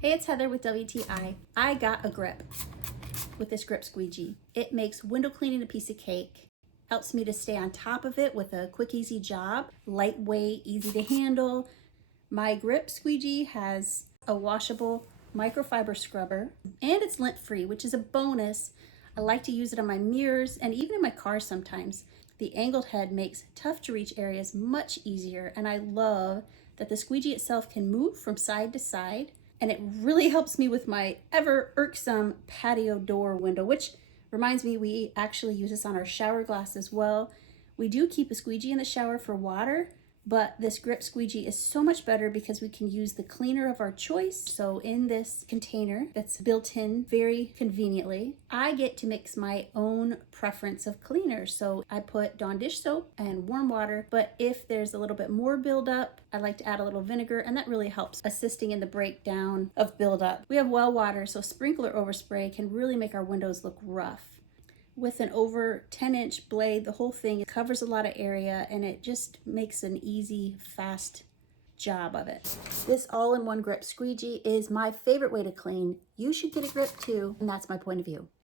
Hey, it's Heather with WTI. I got a grip with this grip squeegee. It makes window cleaning a piece of cake. Helps me to stay on top of it with a quick, easy job. Lightweight, easy to handle. My grip squeegee has a washable microfiber scrubber and it's lint free, which is a bonus. I like to use it on my mirrors and even in my car sometimes. The angled head makes tough to reach areas much easier, and I love that the squeegee itself can move from side to side, and it really helps me with my ever irksome patio door window, which reminds me we actually use this on our shower glass as well. We do keep a squeegee in the shower for water, but this grip squeegee is so much better because we can use the cleaner of our choice. So in this container that's built in very conveniently, I get to mix my own preference of cleaners. So I put Dawn dish soap and warm water, but if there's a little bit more buildup, I like to add a little vinegar, and that really helps assisting in the breakdown of buildup. We have well water, so sprinkler overspray can really make our windows look rough. With an over 10-inch blade, the whole thing covers a lot of area, and it just makes an easy, fast job of it. This all-in-one grip squeegee is my favorite way to clean. You should get a grip too, and that's my point of view.